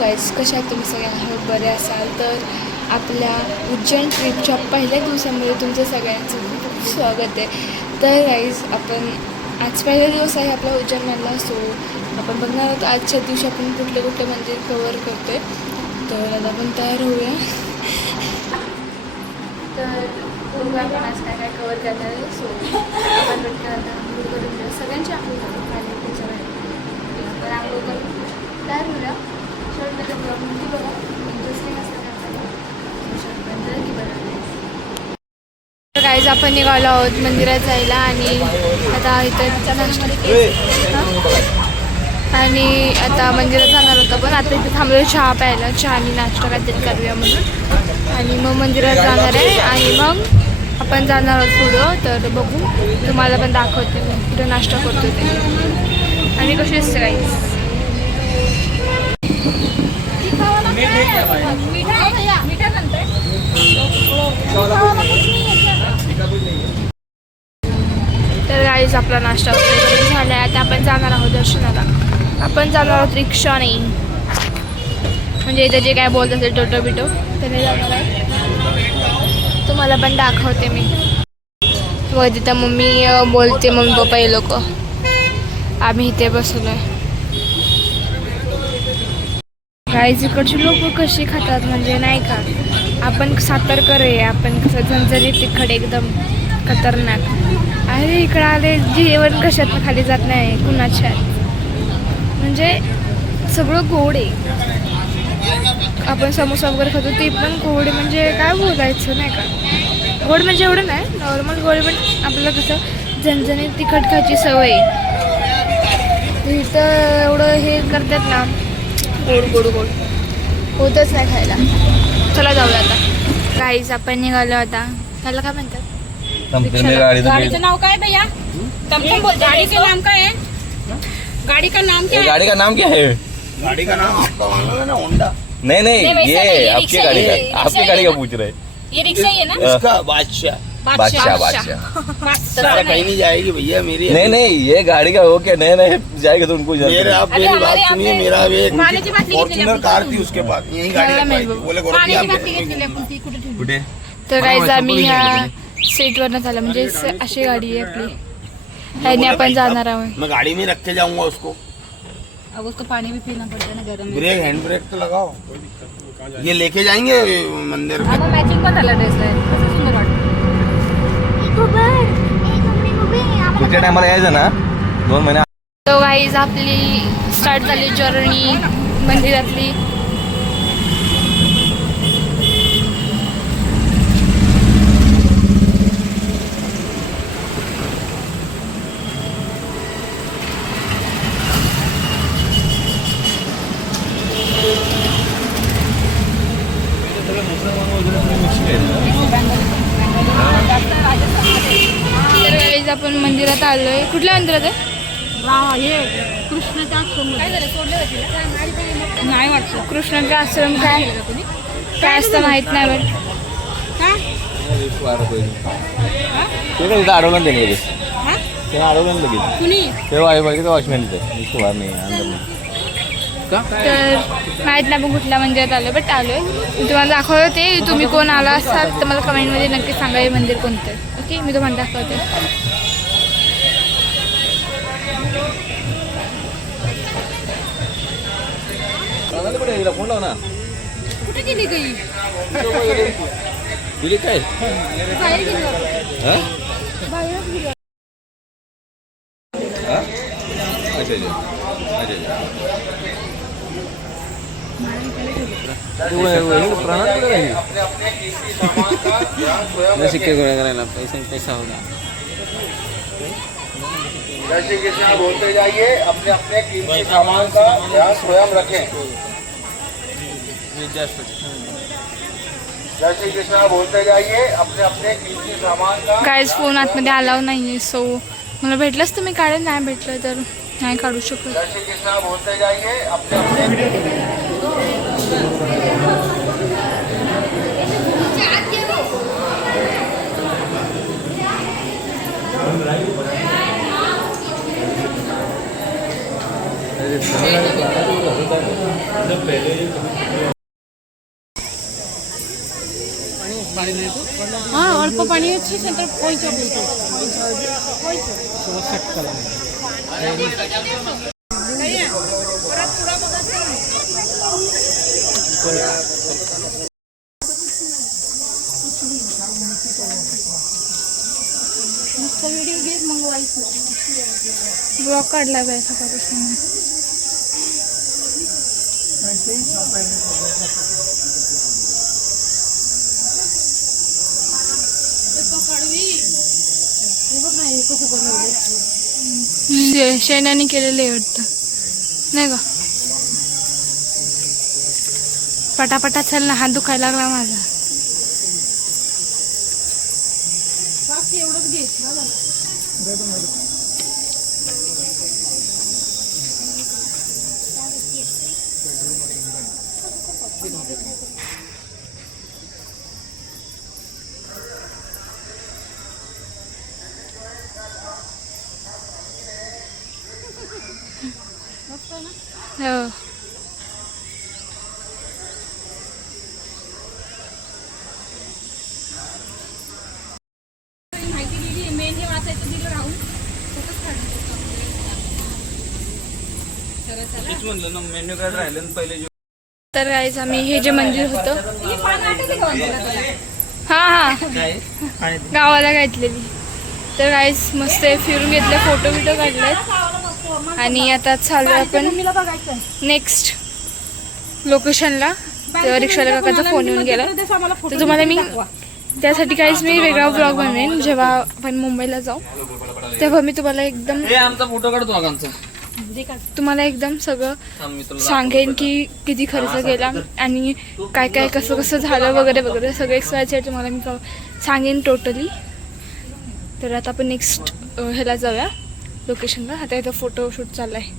Guys, कशा आहात तुम्ही सगळे? आहोत बरे असाल तर आपल्या उज्जैन ट्रिपच्या पहिल्या दिवसामध्ये तुमचं सगळ्यांचं खूप खूप स्वागत आहे. तर गाईज, आपण आज पहिला दिवस आहे आपला उज्जैनमधला. सो आपण बघणार आहोत आजच्या दिवशी आपण कुठले कुठले मंदिर कवर करतो आहे. तर आता आपण तयार होऊया. तर बघूया आपण आज काय काय कवर करणार आहे. सो आपण पटकन आता आंघोळ करून घेऊया. सगळ्यांची आंघोळ करून खाली त्याच्या वेळेला आपण आंघोळ करून तयार होऊया. शर्ट ब्लॉग म्हणजे बघा इंटरेस्टिंग असतं की बघा. तर गाईज, आपण निघालो आहोत मंदिरात जायला आणि आता इथं नाश्ता आणि आता मंदिरात जाणार होतं, पण आता इथे थांबलो चहा प्यायला. चहा आणि नाश्ता काहीतरी करूया म्हणून, आणि मग मंदिरात जाणार आहे आणि मग आपण जाणार आहोत पुढं. तर बघू, तुम्हाला पण दाखवते मी कुठं नाश्ता करतो ते आणि कशी असते गाईज. तर गाईज, आपला नाश्ता वगैरे झाला आहे. आता आपण जाणार आहोत दर्शनाला. आपण जाणार आहोत रिक्षाने, म्हणजे इथे जे काय बोलत असेल टोटो बिटो त्याने जाणार आहे. तुम्हाला पण दाखवते मी. व तिथं मम्मी बोलते, मम्मी पप्पा हे लोक. आम्ही इथे बसलो आहे. गाईज, इकडची लोक कशी खातात म्हणजे नाही का, आपण सातारकर आहे, आपण कसं झणझणीत तिखट एकदम खतरनाक. अरे इकडं आले जेवण कशात खाली जात नाही कुणाच्या, म्हणजे सगळं गोड आहे. आपण समोसा वगैरे खातो ते पण गोड आहे, म्हणजे काय बोलायचं नाही का. गोड म्हणजे एवढं नाही, नॉर्मल गोड, पण आपल्याला कसं झणझणीत तिखट खायची सवय. इथं एवढं हे करतात ना, गोड गोड गोड होतच नाही खायला. चला जाऊया आता. गाईज, आपण निघालो आता. त्याला काय म्हणतात? गाड़ीचं नाव काय भैया? टमटम बोलते. गाड़ी का नाम क्या है? गाड़ी का नाम क्या है? गाड़ी का नाम क्या है? गाड़ी का नाम आपका होगा ना, होंडा? नहीं नहीं, वैसा ये नहीं, ये आपकी रिक्शा गाड़ी है, का, ये आपकी रिक्शा गाड़ी है का पूछ रहे. ये रिक्शा ही है ना? इसका बादशाह बादशाह बादशाह कहीं नहीं जाएगी भैया मेरी. नहीं ये गाड़ी का हो क्या, नए जाएगा तो उनको मेरे आप अरे मेरी हमारे बात यहाँ सुनिए. पे मेरा एक पानी की बाटली घेतलेली फॉर्च्यूनर आपण. कार थी उसके पास, यही गाड़ी मला रखवाई नाही थी. बोले पाणी की बाटली गोरखी घेतलेली आपण ती कुठे ठेवली? कुठे? तर गाईज, आम्ही ह्या सीटवरनं झालं, म्हणजे अशी गाडी आहे आपली, ह्याने आपण जाणार आहोत. मैं गाड़ी में रख के जाऊंगा उसको. अब उसको पानी भी पीना पड़ता है ना गरम में. ब्रेक हैंड ब्रेक तो लगाओ. ये लेके जाएंगे मंदिर में. आता मॅचिंग पण झाला ड्रेस आहे. कसं सुंदर वाटतं. पुढच्या टायमाला यायचं ना 2 महिने. तो गाईज, आपली स्टार्ट झाली जर्नी मंदिरातली. तर गाईज, आपण मंदिरात आलोय. कुठल्या मंदिरात आहे? हे कृष्णाचा आश्रम काय झालं? सोडलं होतं नाही वाटतं. कृष्णाचा आश्रम काय काय असतं माहित नाही, बट तिथं अडवलं त्यांनी लगेच. हा? तेव्हा अडवलं लगेच. कुणी? तेव्हा आहे बघितलं वॉचमॅन तिथं वार नाही अंदर नाही. तर माहीत नाही आपण कुठल्या मंदिरात आलो, बट आलोय. मी तुम्हाला दाखवलं ते. तुम्ही कोण आला असाल तर मला कमेंटमध्ये नक्की सांगा हे मंदिर कोणतं आहे. ओके, मी तुम्हाला दाखवते. फोन लाव ना. कुठे गेली गई? दिली काय? बाहेर गेली वाटतं. हा? बाहेरच गेली. हा? अच्छा अच्छा. सिक्के गोळा करायला पैसा होगा. जय श्री कृष्णा बोलते जाइए. अपने अपने कीमती सामान का ध्यान स्वयं रखें. जय श्री कृष्णा बोलते जाइए. अपने अपने कीमती सामान का. गाईज, फोन आतमध्ये अलाव नाही आहे. सो मला भेटलंच तर मी काढेल, नाही भेटलं तर नाही काढू शकत. जय श्री कृष्णा बोलते जाइए. अपने अपने हा अल्प पाणी ଅଛି ସେଣ୍ଟର ପଇଁଚ ब्लॉग काढला बाय सकाळपासून. शेणाने केलेलं आहे वाटतं नाही का. पटापटा चल ना, हात दुखायला लागला माझा. हो माहिती दिली मेन हे वाचायचं दिलं राहून तेच म्हणलं ना मेन्यू कार्ड राहिलं ना पहिले. तर गाईज आम्ही हे जे मंदिर होतं हा हा गावाला घातलेली. तर गाईज मस्त फिरून घेतलं, फोटो बिटो काढलेत आणि आता चालू आपण नेक्स्ट लोकेशनला. तेव्हा रिक्षाला काकाचा फोन येऊन गेला, तर तुम्हाला मी त्यासाठी काहीच मी वेगळा ब्लॉग बनवेन. जेव्हा आपण मुंबईला जाऊ तेव्हा मी तुम्हाला एकदम आमचा फोटो काढतो आमचा, तुम्हाला एकदम सगळं सांगेन की किती खर्च केला आणि काय काय कसं कसं झालं वगैरे वगैरे सगळं एक्सवायझेड तुम्हाला मी सांगेन टोटली. तर आता आपण नेक्स्ट ह्याला जाऊया लोकेशनला. आता इथं फोटोशूट चालला आहे.